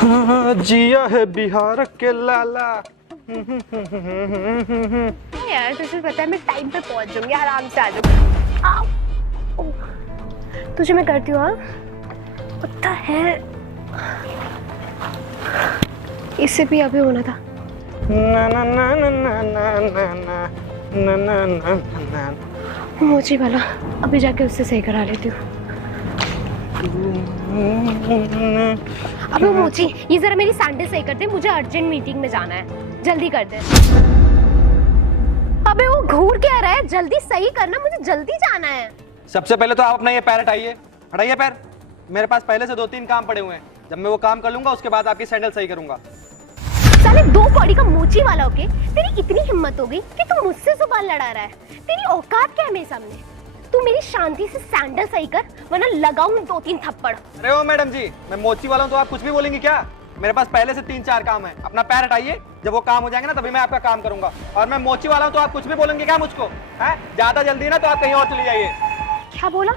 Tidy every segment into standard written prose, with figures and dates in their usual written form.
हाँ, जिया है बिहार के लाला। यार तुझे पता है मैं टाइम पे पहुंच जाऊंगी, आराम से आ जाऊंगी। तुझे मैं करती हूँ। पता है इससे भी अभी होना था। ना ना ना ना ना ना ना ना ना ना ना मोची वाला अभी जाके उससे सही करा लेती हूँ। अबे मोची, ये जरा मेरी सैंडल सही कर दे, मुझे अर्जेंट मीटिंग में जाना है, जल्दी कर दे। अबे वो घूर क्या रहा है, जल्दी सही करना, मुझे जल्दी जाना है। सबसे पहले तो आप अपना ये पैर हटाइए, हटाइए पैर। मेरे पास पहले से 2-3 काम पड़े हुए हैं, जब मैं वो काम कर लूंगा उसके बाद आपकी सैंडल सही करूंगा। साले 2 कौड़ी का मोची वाला होके तेरी इतनी हिम्मत हो गई कि तू मुझसे जुबान लड़ा रहा है। तेरी औकात क्या है मेरे सामने? तू मेरी शांति से सैंडल सही कर, वरना लगाऊं 2-3 थप्पड़। अरे ओ मैडम जी, मैं मोची वाला हूँ तो आप कुछ भी बोलेंगी क्या? मेरे पास पहले से 3-4 काम है, अपना पैर हटाइए, जब वो काम हो जाएंगे ना तभी मैं आपका काम करूंगा। और मैं मोची वाला हूँ तो आप कुछ भी बोलेंगे क्या मुझको? हैं? ज्यादा जल्दी ना तो आप कहीं और चली जाइए। क्या बोला?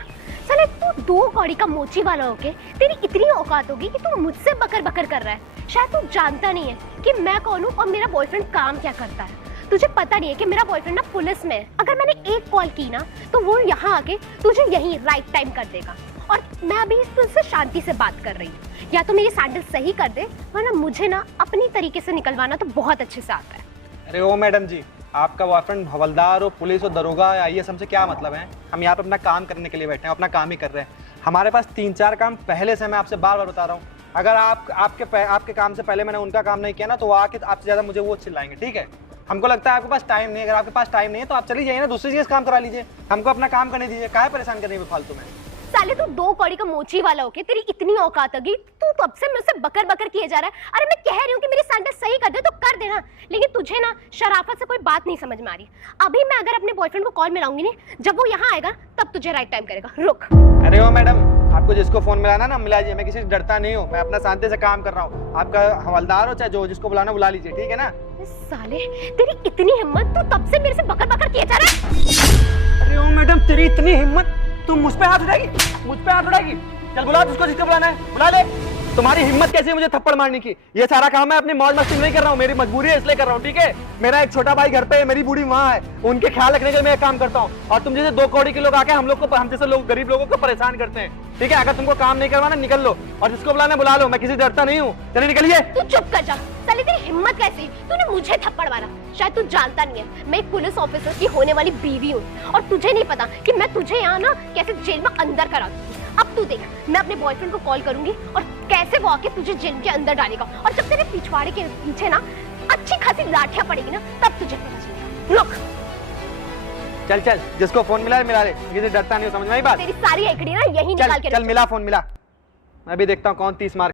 साले तू 2 कौड़ी का मोची वाला होके तेरी इतनी औकात होगी कि तू मुझसे बकर बकर कर रहा है। शायद तू जानता नहीं है कि मैं कौन हूँ और मेरा बॉयफ्रेंड काम क्या करता है। तुझे पता नहीं है कि मेरा बॉयफ्रेंड ना पुलिस में है। अगर मैंने एक कॉल की ना तो वो यहाँ आके तुझे यहीं राइट टाइम कर देगा। और मैं अभी तुझसे शांति से बात कर रही हूँ, या तो मेरी सैंडल सही कर दे, वरना मुझे ना अपनी तरीके से निकलवाना तो बहुत अच्छे से आता है। अरे ओ मैडम जी, आपका बॉयफ्रेंड हवलदार हो, पुलिस हो, दरोगा, आईएएस, हमसे क्या मतलब है? हम यहाँ पे अपना काम करने के लिए बैठे हैं, अपना काम ही कर रहे हैं। हमारे पास 3-4 काम पहले से, मैं आपसे बार बार बता रहा हूँ। अगर आपके काम से पहले मैंने उनका काम नहीं किया ना तो वो आके आपसे ज़्यादा मुझे वो चिल्लाएंगे, ठीक है? हमको लगता है आपके पास टाइम नहीं है। अगर आपके पास टाइम नहीं है तो आप चली जाइए ना, दूसरी चीज़ काम करा लीजिए, हमको अपना काम करने दीजिए। काहे परेशान करने में फालतू में? साले तू 2 कौड़ी का मोची वाला होके तेरी इतनी औकात होगी, तू तब से मुझसे बकर बकर किए जा रहा है। अरे मैं कह रही हूँ कि मेरी सैंडल सही कर दे तो कर देना, लेकिन तुझे ना शराफत से कोई बात नहीं समझ में आ रही। अभी मैं अगर अपने बॉयफ्रेंड को कॉल मिलाऊंगी नहीं, जब वो यहाँ आएगा तब तुझे राइट टाइम करेगा। रुक। अरे ओ मैडम, आपको जिसको फोन मिलाना ना मिला लीजिए, मैं किसी से डरता नहीं हूँ, मैं अपना शांति से काम कर रहा हूँ। आपका हवलदार हो चाहे जो, जिसको बुलाना बुला लीजिए, ठीक है ना? साले तेरी इतनी हिम्मत, तू तब से मेरे से बकर बकर किए जा रहा है। अरे ओ मैडम, तेरी इतनी हिम्मत, तुम मुझ पे हाथ उठाएगी? मुझ पे हाथ उठाएगी? चल बुला जिसको जिसको बुलाना है, बुला ले। तुम्हारी हिम्मत कैसी है मुझे थप्पड़ मारने की? ये सारा काम मैं अपनी मौज मस्ती नहीं कर रहा हूँ, मेरी मजबूरी है इसलिए कर रहा हूँ, ठीक है? मेरा एक छोटा भाई घर पे है, मेरी बूढ़ी माँ है, उनके ख्याल रखने के लिए मैं काम करता हूँ। और तुम जैसे 2 कौड़ी के लोग आके हम जैसे लोग, गरीब लोगों को परेशान करते हैं, ठीक है? अगर तुमको काम नहीं करवाना निकल लो, और जिसको बुलाना बुला लो, मैं किसी से डरता नहीं हूँ। चलिए निकलिए। तू चुप कर जा। साले तेरी हिम्मत कैसी? तूने मुझे थप्पड़ मारा। शायद तू जानता नहीं है, मैं एक पुलिस ऑफिसर की होने वाली बीवी हूँ, और तुझे नहीं पता कि मैं तुझे यहाँ ना कैसे जेल में अंदर करा दूँ। अब तू देख, मैं अपने बॉयफ्रेंड को कॉल करूंगी और कैसे वो आके तुझे जेल के अंदर डालेगा, और जब तेरे पिछवाड़े के पीछे ना अच्छी खासी लाठियां पड़ेगी ना, तब तुझे पता चलेगा। रुक। चल चल, जिसको फोन मिला है मिला ले, किसी डरता नहीं हो, समझ में आई बात? तेरी सारी एकड़ी ना यही निकाल के चल मिला, फोन मिला। मैं भी देखता हूँ कौन 30 मार।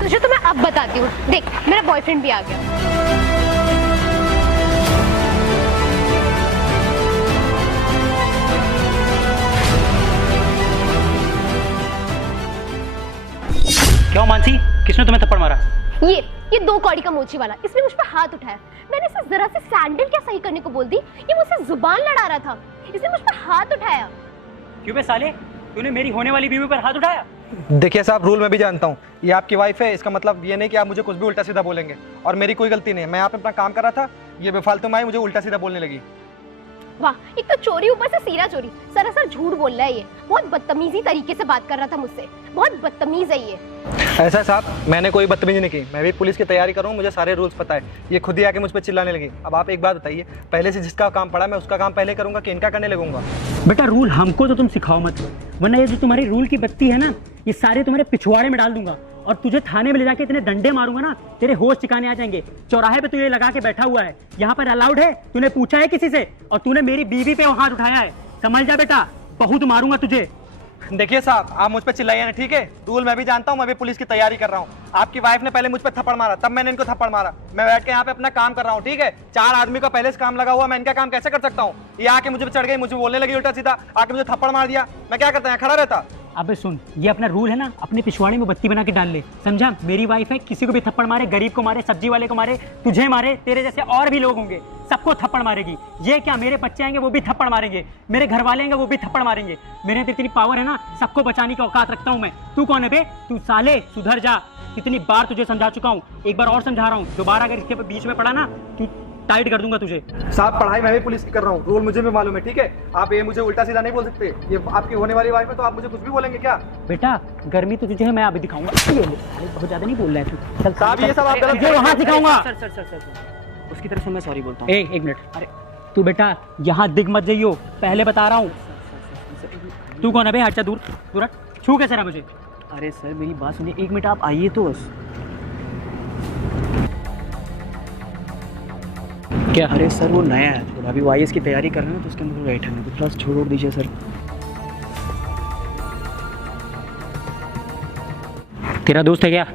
तुझे तो मैं अब बताती हूँ। देख, मेरा बॉयफ्रेंड भी आ गया। क्यों मानसी, किसने तुम्हें थप्पड़ मारा? ये 2 कौड़ी का मोची वाला, इसने मुझ पर हाथ उठाया। मैंने इसे जरा से सैंडल क्या सही करने को बोल दी, ये मुझसे जुबान लड़ा रहा था, इसने मुझ पर हाथ उठाया। क्यों बे साले, तूने मेरी होने वाली बीवी पर हाथ उठाया? देखिए साहब, रूल मैं भी जानता हूँ, ये आपकी वाइफ है, इसका मतलब ये नहीं कि आप मुझे कुछ भी उल्टा सीधा बोलेंगे, और मेरी कोई गलती नहीं है। मैं यहाँ पे अपना काम कर रहा था, ये बेफालतू में आई मुझे उल्टा सीधा बोलने लगी। वाह, एक तो चोरी ऊपर से सीरा चोरी, सरासर झूठ बोल रहा है ये। बहुत बदतमीजी तरीके से बात कर रहा था मुझसे, बहुत बदतमीज है ये। ऐसा है साहब, मैंने कोई बदतमीजी नहीं की, मैं भी पुलिस की तैयारी कर रहा हूँ, मुझे सारे रूल्स पता है। ये खुद ही आके मुझ पर चिल्लाने लगी। अब आप एक बात बताइए, पहले से जिसका काम पड़ा मैं उसका काम पहले करूंगा कि इनका करने लगूंगा? बेटा रूल हमको तो तुम सिखाओ मत, वरना ये जो तुम्हारी रूल की बत्ती है ना, ये सारे तुम्हारे पिछवाड़े में डाल दूंगा और तुझे थाने में ले जाके इतने डंडे मारूंगा ना, तेरे होश ठिकाने आ जाएंगे। चौराहे पे तू ये लगा के बैठा हुआ है, यहाँ पर अलाउड है? तूने पूछा है किसी से? और तूने मेरी बीवी पे हाथ उठाया है, समझ जा बेटा, बहुत मारूंगा तुझे। देखिए साहब, आप मुझ पर चिल्लाइए ना, ठीक है? रूल मैं भी जानता हूँ, मैं भी पुलिस की तैयारी कर रहा हूँ। आपकी वाइफ ने पहले मुझ पर थप्पड़ मारा, तब मैंने इनको थप्पड़ मारा। मैं बैठ के यहाँ पे अपना काम कर रहा हूँ, ठीक है? 4 आदमी का पहले से काम लगा हुआ, मैं इनका काम कैसे कर सकता हूँ? ये आके मुझे चढ़ गई, मुझे बोलने लगी उल्टा सीधा, आके मुझे थप्पड़ मार दिया। मैं क्या करता, यहाँ खड़ा रहता? अबे सुन, ये अपना रूल है ना, अपने पिछवाड़े में बत्ती बना के डाल ले, समझा? मेरी वाइफ है, किसी को भी थप्पड़ मारे, गरीब को मारे, सब्जी वाले को मारे, तुझे मारे, तेरे जैसे और भी लोग होंगे, सबको थप्पड़ मारेगी। ये क्या, मेरे बच्चे आएंगे वो भी थप्पड़ मारेंगे, मेरे घर वाले आएंगे वो भी थप्पड़ मारेंगे। मेरे अंदर इतनी पावर है ना, सबको बचाने की औकात रखता हूँ मैं। तू कौन है बे? तू साले सुधर जा, कितनी बार तुझे समझा चुका हूँ, एक बार और समझा रहा हूँ, दोबारा अगर इसके बीच में पड़ा ना, तू टाइट कर दूंगा तुझे। साहब, पढ़ाई मैं भी पुलिस की कर रहा हूँ, रूल मुझे भी मालूम है, ठीक है? आप ये मुझे उल्टा सीधा नहीं बोल सकते। ये आपकी होने वाली वाइफ है तो आप मुझे कुछ भी बोलेंगे क्या? बेटा गर्मी तो तुझे है, मैं अभी दिखाऊंगा। ये ले, बहुत ज्यादा नहीं बोल रहा है तू। चल साहब, ये सब आप गलत ये वहां दिखाऊंगा। सर सर सर सर उसकी तरफ से मैं सॉरी बोलता हूँ। एक मिनट, अरे तू बेटा यहाँ दिख मत जाइयो, पहले बता रहा हूँ। तू कौन है बे? हट जा, दूर दूर हट। छू कैसे रहा मुझे? अरे सर मेरी बात सुनिए, 1 मिनट आप आइए तो बस। क्या? अरे सर वो नया है थोड़ा, अभी वाईएस की तैयारी कर रहे हैं तो उसके अंदर थोड़ा ऐठन है, तो थोड़ा छोड़ दीजिए सर। तेरा दोस्त है क्या?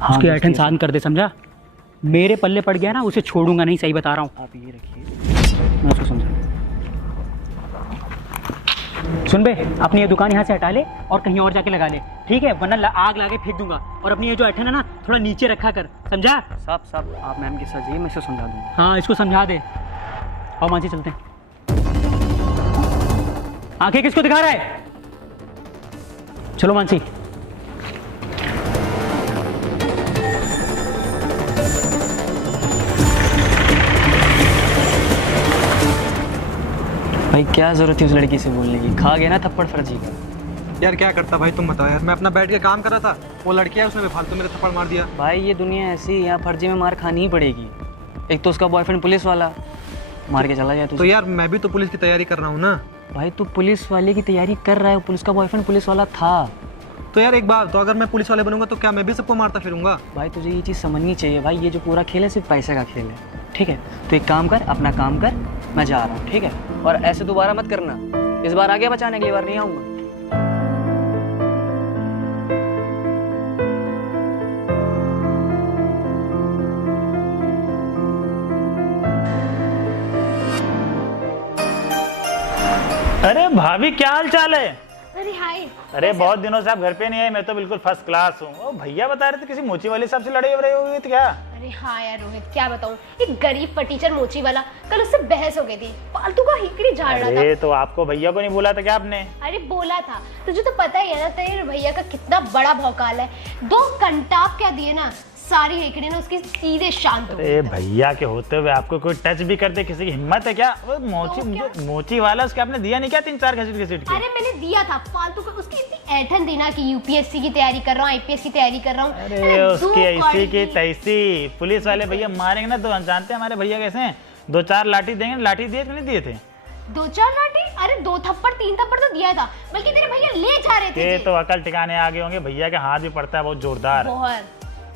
हाँ, उसकी ऐठन शांत कर दे, समझा? मेरे पल्ले पड़ गया ना, उसे छोड़ूंगा नहीं, सही बता रहा हूँ। आप ये रखिए, मैं उसको समझा। सुन बे, अपनी ये दुकान यहाँ से हटा ले और कहीं और जाके लगा ले, ठीक है? वरना आग लगा के फेंक दूंगा। और अपनी ये जो ऐठन है ना, थोड़ा नीचे रखा कर, समझा? साहब आप मैम के साथ जाइए, मैं इसको समझा दूँगा। हाँ, इसको समझा दे। और मांझी चलते हैं। आंखें किसको दिखा रहा है? चलो मानसी। भाई क्या जरूरत थी उस लड़की से बोलने की, खा गया ना थप्पड़ फर्जी का। यार क्या करता भाई, तुम बताओ यार। मैं अपना बैठ के काम कर रहा था, वो लड़की है उसने बेफालतू मेरे थप्पड़ मार दिया। भाई ये दुनिया ऐसी, यहाँ फर्जी में मार खानी ही पड़ेगी। एक तो उसका बॉयफ्रेंड पुलिस वाला, मार के चला जाए तो यार मैं भी तो पुलिस की तैयारी कर रहा हूँ ना। भाई तू पुलिस वाले की तैयारी कर रहा है, पुलिस का बॉयफ्रेंड पुलिस वाला था। तो यार एक बात, तो अगर मैं पुलिस वाले बनूंगा तो क्या मैं भी सबको मारता फिरूंगा? भाई तुझे ये चीज़ समझनी चाहिए भाई, ये जो पूरा खेल है सिर्फ पैसे का खेल है, ठीक है? तो एक काम कर, अपना काम कर, मैं जा रहा हूँ, ठीक है? और ऐसे दोबारा मत करना, इस बार आगे बचाने, अगली बार नहीं आऊँगा। अरे भाभी क्या हाल चाल है? अरे हाय। अरे बहुत दिनों से आप घर पे नहीं आए, मैं तो बिल्कुल फर्स्ट क्लास हूँ। ओ भैया बता रहे थे किसी मोची वाले साहब से लड़ाई हुई थी क्या? अरे हाँ यार रोहित, क्या बताऊँ, एक गरीब फटीचर मोची वाला, कल उससे बहस हो गई थी, फालतू का हिकड़ी झाड़ रहा था। अरे तो आपको भैया को नहीं बोला था क्या आपने? अरे बोला था, तुझे तो पता ही है ना तेरे भैया का कितना बड़ा भौकाल है। 2 घंटा क्या दिए ना, सारी हेकड़ी ना उसकी सीधे शांत हो गई। अरे भैया के होते हुए आपको कोई टच भी कर दे, किसी की हिम्मत है क्या? वो मोची वाला उसके आपने दिया नहीं क्या 3-4 घसीट के? अरे मैंने दिया था, फालतू का उसकी इतनी ऐठन थी ना कि यूपीएससी की तैयारी कर रहा हूँ, आईपीएस की तैयारी कर रहा हूँ। अरे उसकी ऐसी की तैसी, पुलिस वाले भैया मारेंगे ना तो हम जानते हैं हमारे भैया कैसे हैं। 2-4 लाठी देंगे, लाठी दिए कि नहीं दिए थे? 2-4 लाठी? अरे 2 थप्पड़ 3 थप्पड़ तो दिया था, बल्कि तेरे भैया ले जा रहे थे। ये तो अकल ठिकाने आ गए होंगे, भैया के हाथ भी पड़ता है बहुत जोरदार। बहुत।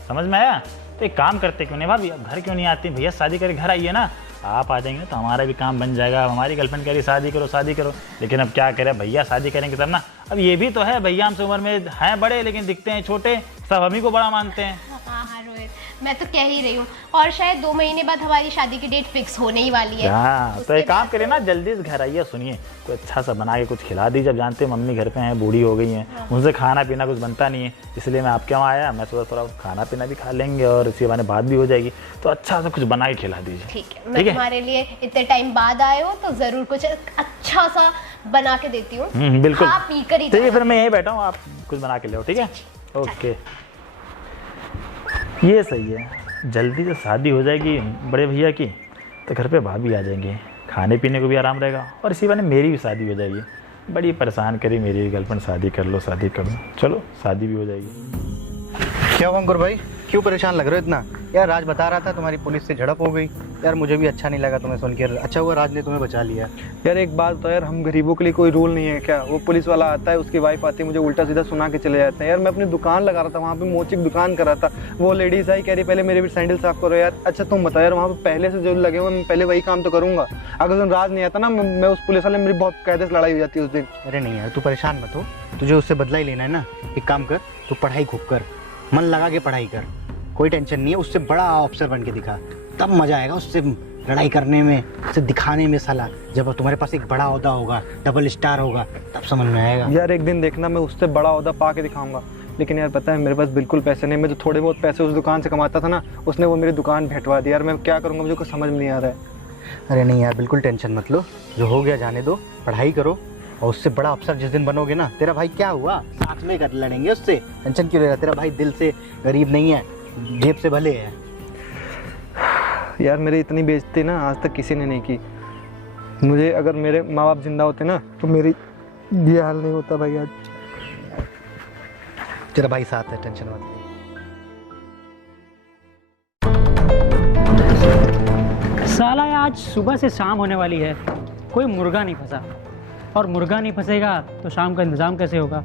समझ में आया? तो एक काम करते क्यों नहीं भाभी, अब घर क्यों नहीं आती? भैया शादी करके घर आइए ना, आप आ जाएंगे तो हमारा भी काम बन जाएगा। हमारी गर्लफ्रेंड कह रही शादी करो शादी करो, लेकिन अब क्या करें, भैया शादी करेंगे तब ना। अब ये भी तो है, भैया हमसे उम्र में हैं बड़े लेकिन दिखते हैं छोटे, सब हम ही को बड़ा मानते हैं। हाँ हाँ रोहित, मैं तो कह ही रही हूँ, और शायद 2 महीने बाद हमारी शादी की डेट फिक्स होने ही वाली है। हाँ तो एक काम करिए ना, जल्दी से घर आइए, सुनिए कोई अच्छा सा बना के कुछ खिला दीजिए। अब जानते हैं मम्मी घर पे हैं, बूढ़ी हो गई हैं, उनसे खाना पीना कुछ बनता नहीं है, इसलिए मैं आपके वहाँ आया। मैं सोचा थोड़ा खाना पीना भी खा लेंगे और इसी बहाने बात भी हो जाएगी, तो अच्छा सा कुछ बना के खिला दीजिए। ठीक है, मैं तुम्हारे लिए इतने टाइम बाद आए हो तो जरूर कुछ अच्छा सा बना के देती हूँ। बिल्कुल, खा पी कर ही ठीक है, जाना। फिर मैं यहीं बैठा हूँ, आप कुछ बना के ले, ठीक है? ओके, ये सही है, जल्दी से शादी हो जाएगी बड़े भैया की तो घर पे भाभी आ जाएंगे, खाने पीने को भी आराम रहेगा और इसी बहाने मेरी भी शादी हो जाएगी। बड़ी परेशान करी मेरी गर्लफ्रेंड, शादी कर लो शादी कर लो। चलो शादी भी हो जाएगी। क्या हुआ अंकुर भाई, क्यों परेशान लग रहे हो इतना? यार राज बता रहा था तुम्हारी पुलिस से झड़प हो गई। यार मुझे भी अच्छा नहीं लगा तुम्हें सुन के। अच्छा हुआ राज ने तुम्हें बचा लिया। यार एक बात तो यार, हम गरीबों के लिए कोई रूल नहीं है क्या? वो पुलिस वाला आता है, उसकी वाइफ आती है, मुझे उल्टा सीधा सुना के चले जाते हैं। यार मैं अपनी दुकान लगा रहा था, वहाँ पे मोची की दुकान कर रहा था, वो लेडीज़ आई, कह रही पहले मेरे भी सैंडल साफ करो। यार अच्छा तुम बताओ यार, वहाँ पे पहले से जो लगे हुए, मैं पहले वही काम तो करूँगा। अगर तुम राज नहीं आता ना, मैं उस पुलिस वाले मेरी बहुत कायदे से लड़ाई हो जाती है उस दिन। अरे नहीं यार तू परेशान मत हो, तुझे उससे बदला ही लेना है ना। एक काम कर, तू पढ़ाई खूब कर, मन लगा के पढ़ाई कर, कोई टेंशन नहीं है। उससे बड़ा अफसर बन के दिखा, तब मजा आएगा उससे लड़ाई करने में, उससे दिखाने में। साला जब तुम्हारे पास एक बड़ा ओहदा होगा, डबल स्टार होगा, तब समझ में आएगा। यार एक दिन देखना, मैं उससे बड़ा ओहदा पा के दिखाऊंगा। लेकिन यार पता है मेरे पास बिल्कुल पैसे नहीं। मैं जो थोड़े बहुत पैसे उस दुकान से कमाता था ना, उसने वो मेरी दुकान भेंटवा दी। यार मैं क्या करूँगा, मुझे कुछ समझ में नहीं आ रहा है। अरे नहीं यार बिल्कुल टेंशन मत लो, जो हो गया जाने दो, पढ़ाई करो। और उससे बड़ा अफसर जिस दिन बनोगे ना, तेरा भाई क्या हुआ, साथ में कर लड़ेंगे उससे। टेंशन क्यों ले रहा? तेरा भाई दिल से गरीब नहीं है, जेब से भले है। यार मेरी इतनी बेइज्जती ना आज तक किसी ने नहीं की। मुझे अगर मेरे माँ बाप जिंदा होते ना, तो मेरी ये हाल नहीं होता भाई आज। तेरा भाई साथ है, टेंशन मत ले। साला आज सुबह से शाम होने वाली है, कोई मुर्गा नहीं फंसा। और मुर्गा नहीं फंसेगा तो शाम का इंतज़ाम कैसे होगा?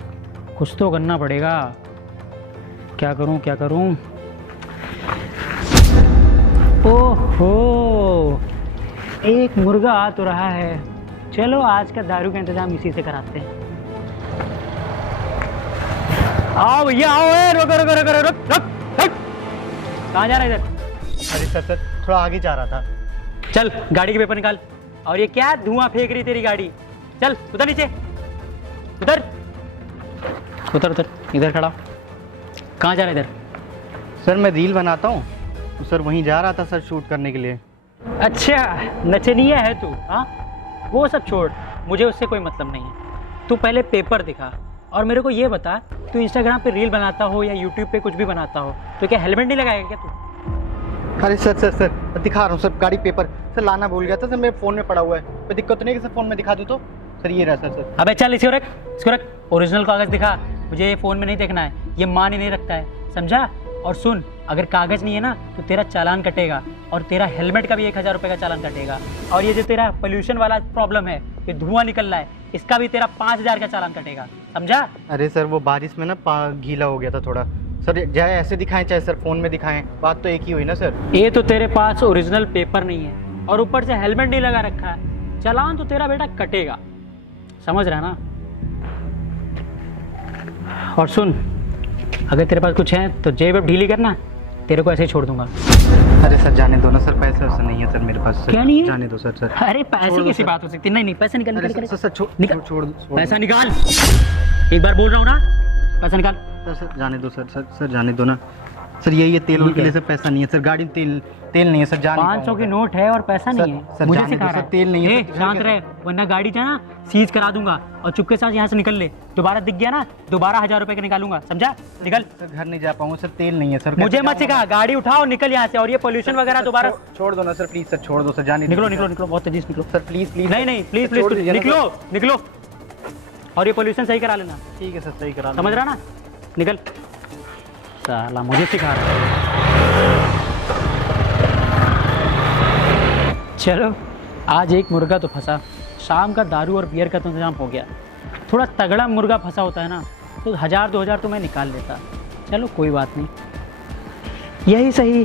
कुछ तो करना पड़ेगा। क्या करूं क्या करूं? ओहो, एक मुर्गा आ तो रहा है। चलो आज का दारू का इंतज़ाम इसी से कराते हैं। आओ भैया आओ, रुको रुको रुको रुक रुक रुक। कहाँ जा रहा है इधर? अरे सर थोड़ा आगे जा रहा था। चल गाड़ी के पेपर निकाल। और ये क्या धुआं फेंक रही तेरी गाड़ी? चल उतर नीचे, उतर उतर उतर, इधर खड़ा। कहाँ जा रहा है इधर? सर मैं रील बनाता हूँ, तो सर वहीं जा रहा था सर शूट करने के लिए। अच्छा नचनिया है तू? हाँ वो सब छोड़, मुझे उससे कोई मतलब नहीं है। तू पहले पेपर दिखा और मेरे को ये बता, तू इंस्टाग्राम पे रील बनाता हो या यूट्यूब पे कुछ भी बनाता हो, तो क्या हेलमेट नहीं लगाएगा क्या तू? अरे सर दिखा रहा हूँ सर, गाड़ी पेपर सर लाना भूल गया था सर, मेरे फ़ोन में पड़ा हुआ है। कोई दिक्कत तो नहीं है कि सर फ़ोन में दिखा दूँ तो? सर ये रहा सर। अबे चल इसको रख, ओरिजिनल कागज़ दिखा। मुझे ये फ़ोन में नहीं देखना है, ये मान ही नहीं रखता है, समझा? और सुन, अगर कागज़ नहीं है ना तो तेरा चालान कटेगा, और तेरा हेलमेट का भी 1000 रुपये का चालान कटेगा। और ये जो तेरा पोल्यूशन वाला प्रॉब्लम है, ये धुआं निकल रहा है, इसका भी तेरा 5000 का चालान कटेगा, समझा? अरे सर वो बारिश में ना गीला हो गया था थोड़ा सर। चाहे ऐसे दिखाएं चाहे सर फ़ोन में दिखाएं, बात तो एक ही हुई ना सर। ये तो तेरे पास ओरिजिनल पेपर नहीं है और ऊपर से हेलमेट नहीं लगा रखा है, चालान तो तेरा बेटा कटेगा, समझ रहा ना? और सुन, अगर तेरे पास कुछ है तो जेब अब ढीली करना, तेरे को ऐसे ही छोड़ दूंगा। अरे सर जाने दो ना सर, पैसा वैसा नहीं है सर मेरे पास सर। क्या नहीं है? जाने दो सर। अरे पैसे की कैसी बात हो सकती है? नहीं पैसे निकाल अरे निकाल सर निकाल छोड़ पैसा निकाल, एक बार बोल रहा हूँ ना, पैसा निकाल। सर जाने दो सर जाने दो ना सर। ये तेल के लिए सर पैसा नहीं है सर, गाड़ी तेल नहीं है सर। 500 की नोट है और पैसा नहीं है, सर मुझे जाने सिखा दो रहा सर, है। तेल नहीं है ए, सर। शांत रहे, वरना गाड़ी जो है ना सीज करा दूंगा, और चुपके साथ यहाँ से निकल ले। दोबारा दिख गया ना, दोबारा 1000 रुपए का निकालूंगा, समझा? निकल। सर घर नहीं जा पाऊंगा सर, तेल नहीं है सर। मुझे मत सिखा, गाड़ी उठाओ निकल यहाँ से। और ये पोल्यूशन वगैरह दोबारा छोड़ दो ना सर, प्लीज सर छोड़ दो सर। जाने निकलो निकलो निकलो, बहुत तेजी से निकलो सर, प्लीज नहीं प्लीज प्लीज निकलो निकलो। और ये पोल्यूशन सही करा लेना, ठीक है सर, सही करा समझ रहा ना? निकल। साला मुझे सिखा रहा है। चलो आज एक मुर्गा तो फंसा, शाम का दारू और बियर का तो इंतजाम हो गया। थोड़ा तगड़ा मुर्गा फंसा होता है ना तो 1000-2000 तो मैं निकाल लेता। चलो कोई बात नहीं, यही सही।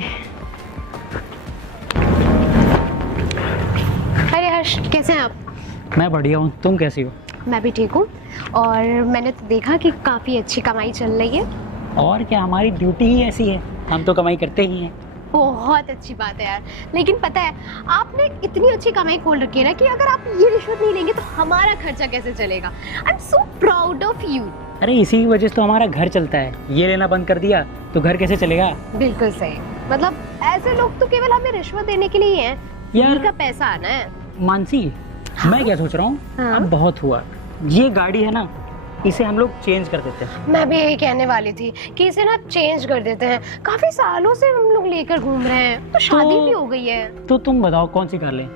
अरे हर्ष, कैसे हैं आप? मैं बढ़िया हूँ, तुम कैसी हो? मैं भी ठीक हूँ। और मैंने तो देखा कि काफ़ी अच्छी कमाई चल रही है। और क्या, हमारी ड्यूटी ही ऐसी है, हम तो कमाई करते ही हैं। बहुत अच्छी बात है यार। लेकिन पता है, आपने इतनी अच्छी कमाई खोल रखी है ना कि अगर आप ये रिश्वत नहीं लेंगे तो हमारा खर्चा कैसे चलेगा? I am so proud of you. अरे इसी की वजह से तो हमारा घर चलता है, ये लेना बंद कर दिया तो घर कैसे चलेगा? बिल्कुल सही। मतलब ऐसे लोग तो केवल हमें रिश्वत देने के लिए ही हैं, यार इनका पैसा आना है। मानसी, मैं क्या सोच रहा हूँ, हाँ? अब बहुत हुआ। ये गाड़ी है ना, इसे हम लोग चेंज कर देते हैं। मैं भी यही कहने वाली थी कि इसे ना चेंज कर देते हैं। काफी सालों से हम लोग लेकर घूम रहे हैं, तो शादी भी हो गई है। तो तुम बताओ कौन सी कार लें?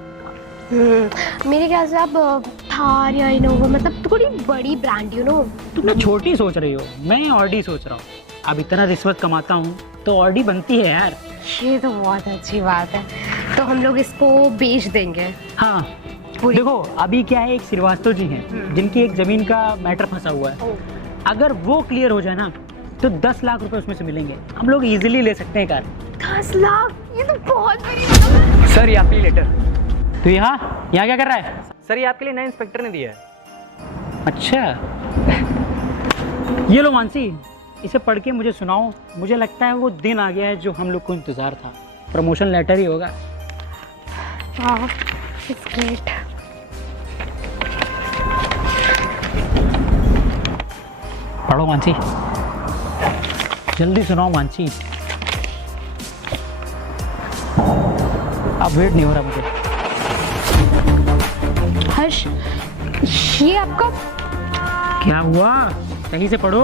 मेरे ख्याल से आप थार या इनोवा, मतलब थोड़ी बड़ी ब्रांड, यू नो। तुम ना छोटी सोच रही हो, मैं ऑडी सोच रहा हूँ। अब इतना रिश्वत कमाता हूँ तो ऑडी बनती है यार। ये तो बहुत अच्छी बात है, तो हम लोग इसको बेच देंगे। हाँ देखो, अभी क्या है, एक श्रीवास्तव जी हैं जिनकी एक जमीन का मैटर फंसा हुआ है। अगर वो क्लियर हो जाए ना तो 10 लाख रुपए उसमें से मिलेंगे, हम लोग इजीली ले सकते हैं कार। 10 लाख, ये तो बहुत बड़ी रकम है। सर ये आपके लेटर। तो यहाँ क्या कर रहा है? सर ये आपके लिए नए इंस्पेक्टर ने दिया है। अच्छा ये लो मानसी, इसे पढ़ के मुझे सुनाओ। मुझे लगता है वो दिन आ गया है जो हम लोग को इंतजार था। प्रमोशन लेटर ही होगा। वाह, इट्स ग्रेट। पढ़ो मानसी, जल्दी सुनाओ मानसी। अब वेट नहीं हो रहा मुझे। हर्ष, ये आपका क्या हुआ? सही से पढ़ो।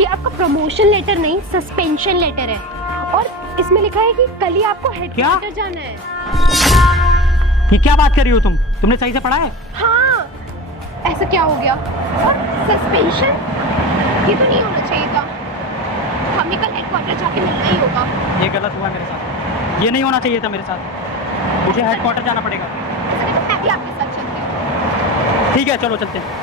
ये आपका प्रमोशन लेटर नहीं, सस्पेंशन लेटर है। और इसमें लिखा है कि कल ही आपको हेडक्वार्टर जाना है। ये क्या बात कर रही हो तुम? तुमने सही से पढ़ा है? हाँ, ऐसा क्या हो गया? और सस्पेंशन, ये तो नहीं होना चाहिए था। हमें कल हेडक्वार्टर जाके मिलना ही होगा। ये गलत हुआ मेरे साथ, ये नहीं होना चाहिए था मेरे साथ। मुझे हेडक्वार्टर जाना पड़ेगा। मैं भी आपके साथ चलती हूँ। ठीक है, चलो चलते हैं।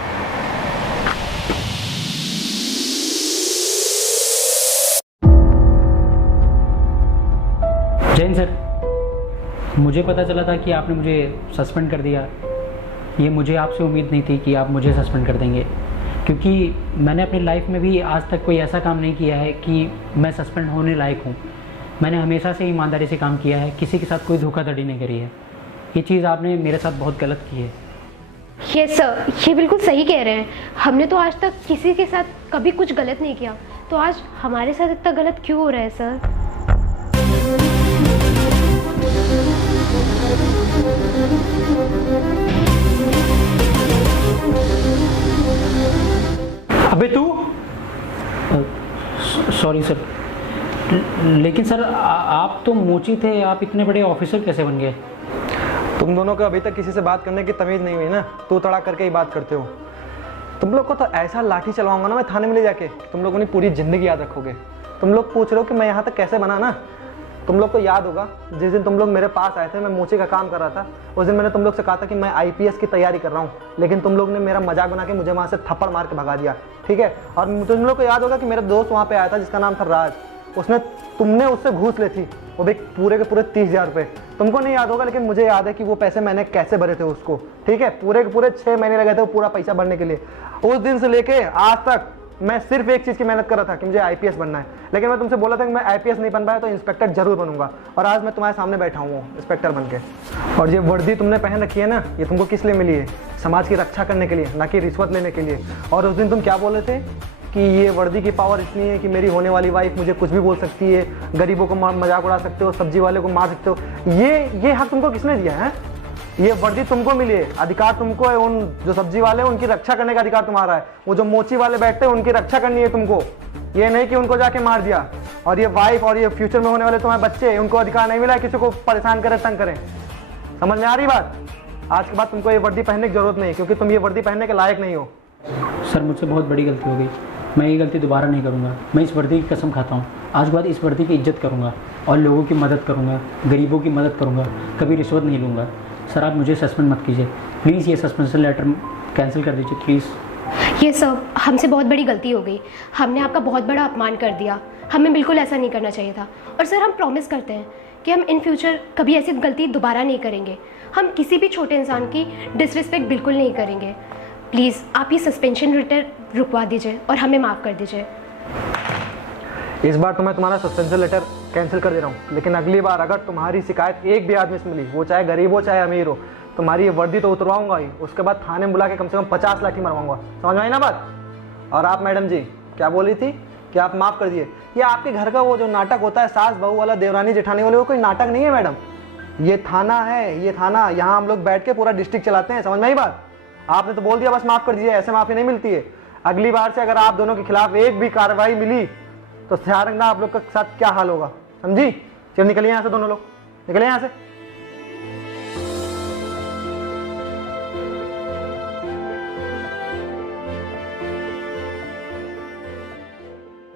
जैन सर, मुझे पता चला था कि आपने मुझे सस्पेंड कर दिया। ये मुझे आपसे उम्मीद नहीं थी कि आप मुझे सस्पेंड कर देंगे, क्योंकि मैंने अपनी लाइफ में भी आज तक कोई ऐसा काम नहीं किया है कि मैं सस्पेंड होने लायक हूँ। मैंने हमेशा से ईमानदारी से काम किया है, किसी के साथ कोई धोखाधड़ी नहीं करी है। ये चीज़ आपने मेरे साथ बहुत गलत की है। यस सर, ये बिल्कुल सही कह रहे हैं। हमने तो आज तक किसी के साथ कभी कुछ गलत नहीं किया, तो आज हमारे साथ इतना गलत क्यों हो रहा है सर? अबे तू, सॉरी सर, लेकिन सर आप तो मोची थे, आप इतने बड़े ऑफिसर कैसे बन गए? तुम दोनों को अभी तक किसी से बात करने की तमीज़ नहीं हुई ना, तू तड़ा करके ही बात करते हो। तुम लोग को तो ऐसा लाठी चलवाऊंगा ना मैं थाने में ले जाके, तुम लोगों ने पूरी ज़िंदगी याद रखोगे। तुम लोग पूछ रहे हो कि मैं यहाँ तक कैसे बना ना, तुम लोग को याद होगा जिस दिन तुम लोग मेरे पास आए थे, मैं मोची का काम कर रहा था, उस दिन मैंने तुम लोग से कहा था कि मैं IPS की तैयारी कर रहा हूँ, लेकिन तुम लोग ने मेरा मजाक बना के मुझे वहाँ से थप्पड़ मार के भगा दिया, ठीक है। और तुम लोग को याद होगा कि मेरा दोस्त वहाँ पे आया था जिसका नाम था राज, तुमने उससे घूस ली थी, वो भी पूरे के पूरे 30,000 रुपये। तुमको नहीं याद होगा, लेकिन मुझे याद है कि वो पैसे मैंने कैसे भरे थे उसको, ठीक है। पूरे के पूरे 6 महीने लगे थे वो पूरा पैसा भरने के लिए। उस दिन से लेके आज तक मैं सिर्फ एक चीज़ की मेहनत कर रहा था कि मुझे IPS बनना है, लेकिन मैं तुमसे बोला था कि मैं IPS नहीं बन पाया तो इंस्पेक्टर जरूर बनूंगा, और आज मैं तुम्हारे सामने बैठा हूँ इंस्पेक्टर बन के। और ये वर्दी तुमने पहन रखी है ना, ये तुमको किस लिए मिली है? समाज की रक्षा करने के लिए, ना कि रिश्वत लेने के लिए। और उस दिन तुम क्या बोले थे कि ये वर्दी की पावर इतनी है कि मेरी होने वाली वाइफ मुझे कुछ भी बोल सकती है, गरीबों को मजाक उड़ा सकते हो, सब्जी वाले को मार सकते हो। ये हक तुमको किसने दिया है? ये वर्दी तुमको मिली है, अधिकार तुमको है। उन जो सब्जी वाले हैं उनकी रक्षा करने का अधिकार तुम्हारा है। वो जो मोची वाले बैठते हैं उनकी रक्षा करनी है तुमको, ये नहीं कि उनको जाके मार दिया। और ये वाइफ और ये फ्यूचर में होने वाले तुम्हारे बच्चे, उनको अधिकार नहीं मिला है किसी को परेशान करें, तंग करें। समझ में आ रही बात? आज के बाद तुमको ये वर्दी पहनने की जरूरत नहीं, क्योंकि तुम ये वर्दी पहनने के लायक नहीं हो। सर मुझसे बहुत बड़ी गलती हो गई, मैं ये गलती दोबारा नहीं करूँगा। मैं इस वर्दी की कसम खाता हूँ, आज के बाद इस वर्दी की इज्जत करूँगा और लोगों की मदद करूँगा, गरीबों की मदद करूँगा, कभी रिश्वत नहीं लूँगा। सर आप मुझे सस्पेंड मत कीजिए प्लीज़, ये सस्पेंशन लेटर कैंसिल कर दीजिए प्लीज़। ये सर, हमसे बहुत बड़ी गलती हो गई, हमने आपका बहुत बड़ा अपमान कर दिया, हमें बिल्कुल ऐसा नहीं करना चाहिए था। और सर हम प्रॉमिस करते हैं कि हम इन फ्यूचर कभी ऐसी गलती दोबारा नहीं करेंगे। हम किसी भी छोटे इंसान की डिसरिस्पेक्ट बिल्कुल नहीं करेंगे। प्लीज़ आप ये सस्पेंशन लेटर रुकवा दीजिए और हमें माफ़ कर दीजिए। इस बार तो मैं तुम्हारा सस्पेंशन लेटर कैंसिल कर दे रहा हूँ, लेकिन अगली बार अगर तुम्हारी शिकायत एक भी आदमी से मिली, वो चाहे गरीब हो चाहे अमीर हो, तुम्हारी ये वर्दी तो उतरवाऊंगा ही, उसके बाद थाने में बुला के कम से कम 50 लाठी मरवाऊंगा। समझ में आई ना बात? और आप मैडम जी क्या बोली थी कि आप माफ़ कर दिए? ये आपके घर का वो जो नाटक होता है सास बहू वाला, देवरानी जेठानी वाले, वो कोई नाटक नहीं है मैडम, ये थाना है। ये थाना, यहाँ हम लोग बैठ के पूरा डिस्ट्रिक्ट चलाते हैं। समझ में आई बात? आपने तो बोल दिया बस माफ़ कर दीजिए, ऐसे माफ़ी नहीं मिलती है। अगली बार से अगर आप दोनों के खिलाफ एक भी कार्रवाई मिली तो ध्यान रखना आप लोग के साथ क्या हाल होगा। समझी? चल निकलिए यहाँ से, दोनों लोग निकलिए यहाँ से।